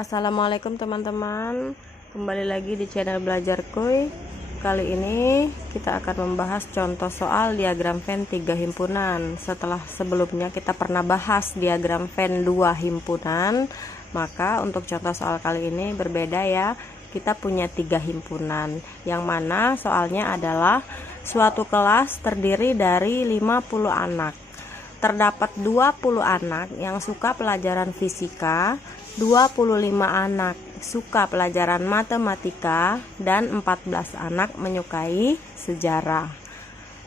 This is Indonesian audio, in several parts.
Assalamualaikum teman-teman, kembali lagi di channel Belajar Kuy. Kali ini kita akan membahas contoh soal diagram Venn 3 himpunan. Setelah sebelumnya kita pernah bahas diagram Venn 2 himpunan, maka untuk contoh soal kali ini berbeda ya. Kita punya 3 himpunan, yang mana soalnya adalah suatu kelas terdiri dari 50 anak. Terdapat 20 anak yang suka pelajaran fisika, 25 anak suka pelajaran matematika, dan 14 anak menyukai sejarah.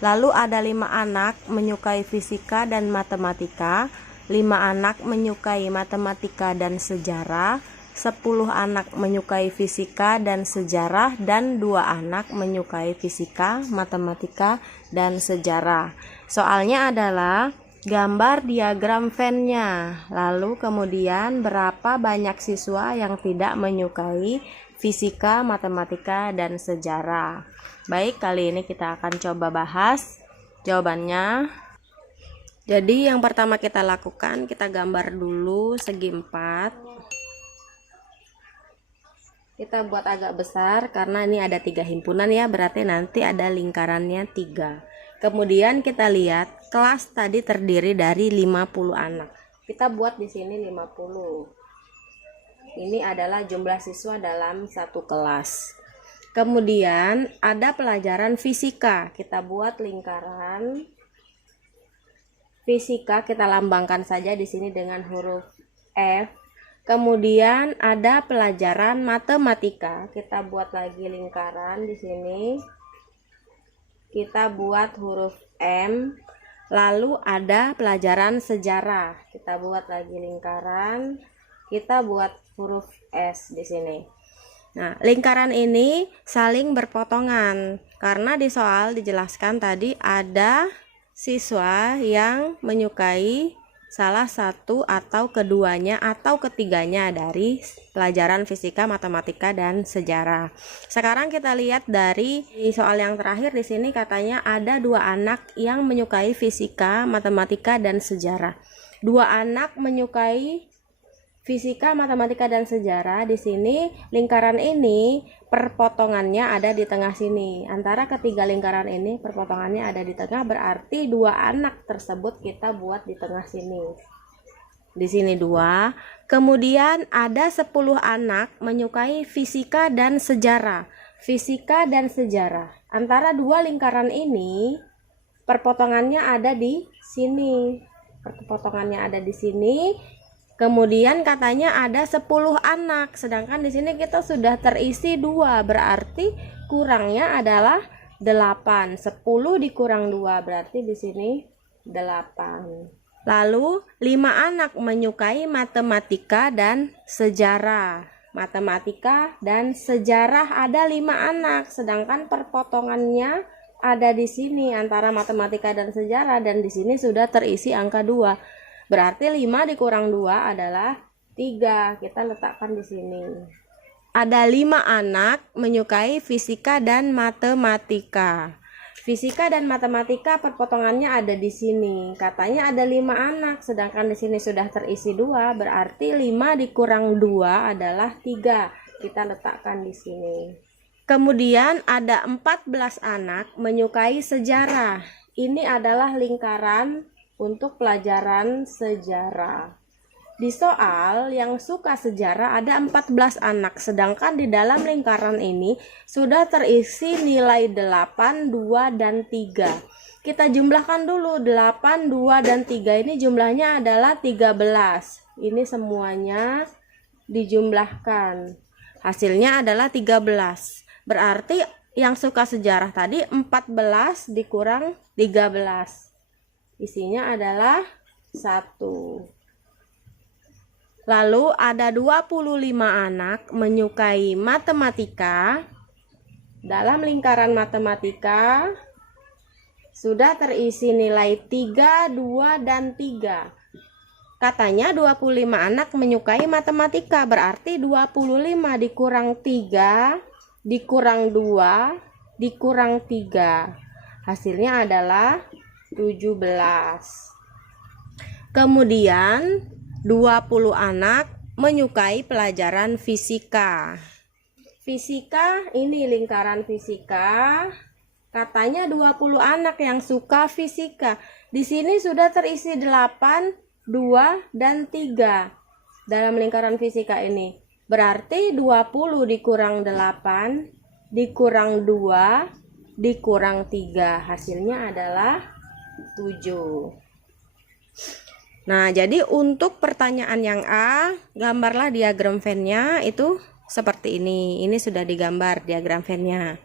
Lalu ada 5 anak menyukai fisika dan matematika, 5 anak menyukai matematika dan sejarah, 10 anak menyukai fisika dan sejarah, dan 2 anak menyukai fisika, matematika, dan sejarah. Soalnya adalah gambar diagram Venn-nya, lalu kemudian berapa banyak siswa yang tidak menyukai fisika, matematika, dan sejarah. Baik, kali ini kita akan coba bahas jawabannya. Jadi yang pertama kita lakukan, kita gambar dulu segi 4. Kita buat agak besar karena ini ada 3 himpunan ya, berarti nanti ada lingkarannya 3. Kemudian kita lihat kelas tadi terdiri dari 50 anak. Kita buat di sini 50. Ini adalah jumlah siswa dalam satu kelas. Kemudian ada pelajaran fisika. Kita buat lingkaran fisika, kita lambangkan saja di sini dengan huruf F. Kemudian ada pelajaran matematika. Kita buat lagi lingkaran di sini. Kita buat huruf M. Lalu ada pelajaran sejarah. Kita buat lagi lingkaran. Kita buat huruf S di sini. Nah, lingkaran ini saling berpotongan karena di soal dijelaskan tadi ada siswa yang menyukai salah satu atau keduanya atau ketiganya dari pelajaran fisika, matematika, dan sejarah. Sekarang kita lihat dari soal yang terakhir di sini katanya ada 2 anak yang menyukai fisika, matematika, dan sejarah. 2 anak menyukai fisika, matematika, dan sejarah. Di sini lingkaran ini perpotongannya ada di tengah sini. Antara ketiga lingkaran ini perpotongannya ada di tengah, berarti 2 anak tersebut kita buat di tengah sini. Di sini 2. Kemudian ada 10 anak menyukai fisika dan sejarah. Fisika dan sejarah. Antara 2 lingkaran ini perpotongannya ada di sini. Perpotongannya ada di sini. Kemudian katanya ada 10 anak, sedangkan di sini kita sudah terisi 2, berarti kurangnya adalah 8. 10 dikurang 2 berarti di sini 8. Lalu 5 anak menyukai matematika dan sejarah. Matematika dan sejarah ada 5 anak, sedangkan perpotongannya ada di sini antara matematika dan sejarah, dan di sini sudah terisi angka 2. Berarti 5 dikurang 2 adalah 3. Kita letakkan di sini. Ada 5 anak menyukai fisika dan matematika. Fisika dan matematika perpotongannya ada di sini. Katanya ada 5 anak, sedangkan di sini sudah terisi 2, berarti 5 dikurang 2 adalah 3. Kita letakkan di sini. Kemudian ada 14 anak menyukai sejarah. Ini adalah lingkaran untuk pelajaran sejarah. Di soal yang suka sejarah ada 14 anak, sedangkan di dalam lingkaran ini sudah terisi nilai 8, 2, dan 3. Kita jumlahkan dulu 8, 2, dan 3 ini jumlahnya adalah 13. Ini semuanya dijumlahkan. Hasilnya adalah 13. Berarti yang suka sejarah tadi 14 dikurang 13. Isinya adalah 1. Lalu ada 25 anak menyukai matematika. Dalam lingkaran matematika sudah terisi nilai 3, 2, dan 3. Katanya 25 anak menyukai matematika, berarti 25 dikurang 3 dikurang 2 dikurang 3. Hasilnya adalah 17. Kemudian 20 anak menyukai pelajaran fisika. Fisika, ini lingkaran fisika. Katanya 20 anak yang suka fisika. Di sini sudah terisi 8, 2, dan 3 dalam lingkaran fisika ini. Berarti 20 dikurang 8, dikurang 2, dikurang 3. Hasilnya adalah 7. Nah, jadi untuk pertanyaan yang A, gambarlah diagram Venn-nya itu seperti ini. Ini sudah digambar diagram Venn-nya.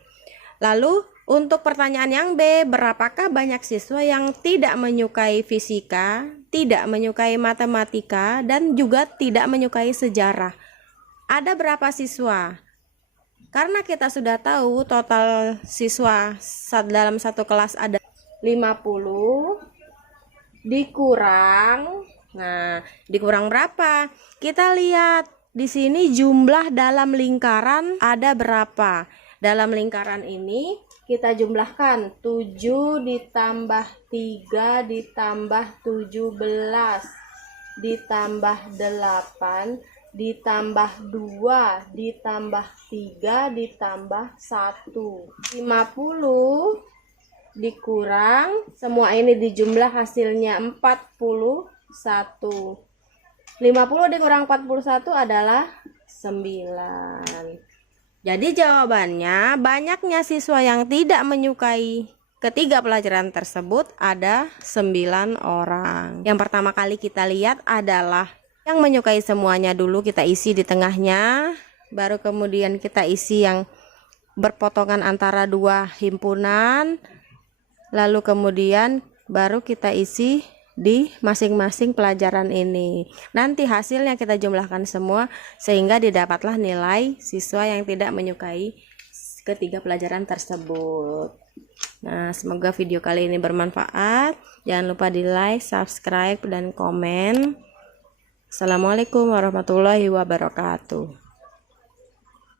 Lalu untuk pertanyaan yang B, berapakah banyak siswa yang tidak menyukai fisika, tidak menyukai matematika, dan juga tidak menyukai sejarah? Ada berapa siswa? Karena kita sudah tahu total siswa dalam satu kelas ada 50 dikurang. Nah, dikurang berapa? Kita lihat di sini jumlah dalam lingkaran ada berapa? Dalam lingkaran ini kita jumlahkan 7 ditambah 3 ditambah 17 ditambah 8 ditambah 2 ditambah 3 ditambah 1. 50 dikurang, semua ini dijumlah hasilnya 41. 50 dikurang 41 adalah 9. Jadi jawabannya, banyaknya siswa yang tidak menyukai ketiga pelajaran tersebut ada 9 orang. Yang pertama kali kita lihat adalah yang menyukai semuanya dulu, kita isi di tengahnya. Baru kemudian kita isi yang berpotongan antara dua himpunan. Lalu kemudian baru kita isi di masing-masing pelajaran ini. Nanti hasilnya kita jumlahkan semua sehingga didapatlah nilai siswa yang tidak menyukai ketiga pelajaran tersebut. Nah, semoga video kali ini bermanfaat. Jangan lupa di like, subscribe, dan komen. Assalamualaikum warahmatullahi wabarakatuh.